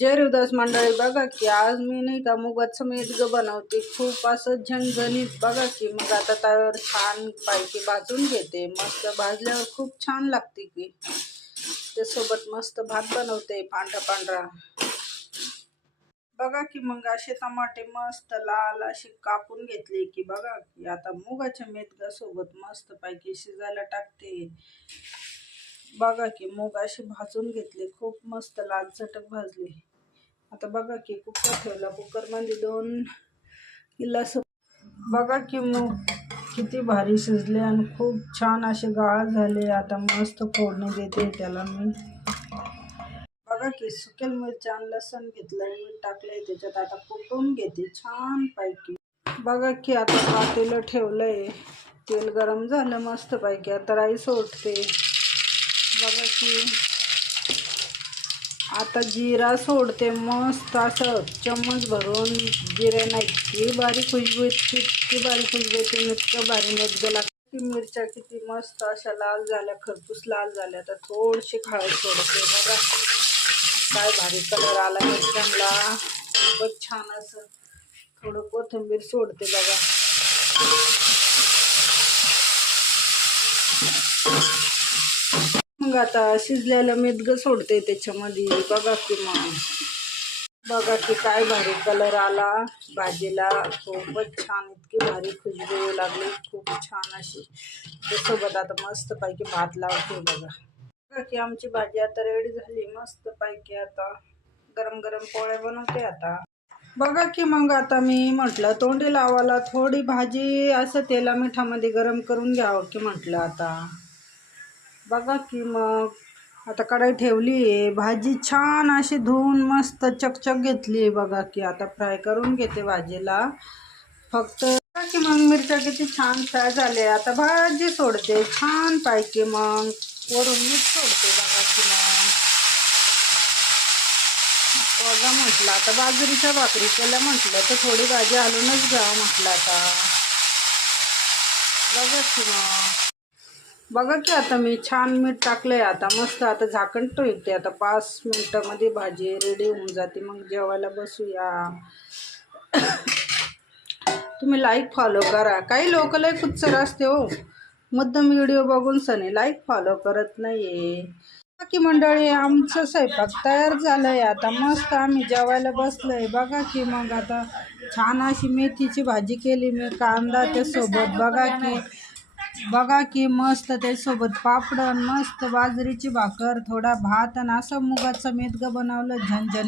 जय हृदय मंडळी, बघा की आज मी नाही का मुगाचं मेदगं बनवते. खूप असं झणझणीत. बघा की मग आता त्यावर छान पैकी भाजून घेते. मस्त भाजल्यावर खूप छान लागते की. त्यासोबत मस्त भात बनवते पांढरा पांढरा. बघा की मग असे टमाटे मस्त लाल असे कापून घेतले की बघा की आता मुगाच्या मेदगासोबत मस्त पैकी शिजायला टाकते. बघा की मूग असे भाजून घेतले, खूप मस्त लाल चटक भाजली. आता बघा की कुकर ठेवला, कुकरमध्ये 2 गिलास. बघा की मूग किती भारी शिजले आणि खूप छान असे गाळ झाले. आता मस्त फोडणी देते त्याला मी. बघा की सुकेल मिरच्या आणि लसण घेतलंय, मीठ टाकलंय त्याच्यात. आता कुटून घेते छान पैकी. बघा की आता पातेलं ठेवलंय, तेल गरम झालं मस्त पैकी. आता राई सोडते. बघा की आता जिरा सोडते. मस्त असं चम्मच भरून जिरे, नाही इतकी बारीक खुशबू, इतकी बारीक खुशबू येते. इतकं भारी मेदगं लागते. मिरच्या किती मस्त अशा लाल झाल्या, खरपूस लाल झाल्या. तर थोडीशी हळद सोडते. बघा काय भारी कलर आला मिरच्यांना, खूपच छान. असं थोडं कोथिंबीर सोडते. बघा मग आता शिजलेलं मेदगं सोडते त्याच्यामध्ये. बघा की मग बघा की काय भारी कलर आला भाजीला, खूपच छान. इतकी भारी खुशबू येऊ लागली, खूप छान अशी. त्यासोबत आता मस्त पैकी भात लावते. बघा की आमची भाजी आता रेडी झाली मस्त पैकी. आता गरम गरम पोळ्या बनवते आता. बघा की मग आता मी म्हटलं तोंडी लावायला थोडी भाजी असं तेला मिठामध्ये गरम करून घ्यावं की म्हटलं आता. बघा की मग आता कढई ठेवली आहे, भाजी छान अशी धुवून मस्त चकचक घेतली आहे. बघा की आता फ्राय करून घेते भाजीला फक्त. बघा की मग मिरच्या किती छान फ्राय झाले. आता भाजी सोडते छान पैकी, मग वरून मीठ सोडते. बघा की मग बघा म्हटलं आता बाजरीच्या भाकरी केल्या म्हटलं तर थोडी भाजी हलवूनच घ्यावं म्हटलं आता. बघा की मग बघा की आता मी छान मीठ टाकलंय. आता मस्त आता झाकण ठेवते. आता 5 मिनिटामध्ये भाजी रेडी होऊन जाते. मग जेवायला बसूया. तुम्ही लाईक फॉलो करा. काही लोक लय कुच्चर असते हो, मुद्दाम व्हिडिओ बघून सने लाईक फॉलो करत नाहीये. की मंडळी आमचं स्वयंपाक तयार झालंय. आता मस्त आम्ही जेवायला बसलोय. बघा की मग आता छान अशी मेथीची भाजी केली मी, कांदा त्यासोबत. बघा की मस्त त्यासोबत पापड, मस्त बाजरीची भाकर, थोडा भात आणि असं मुगाचं मेदगं बनवलं झणझणीत.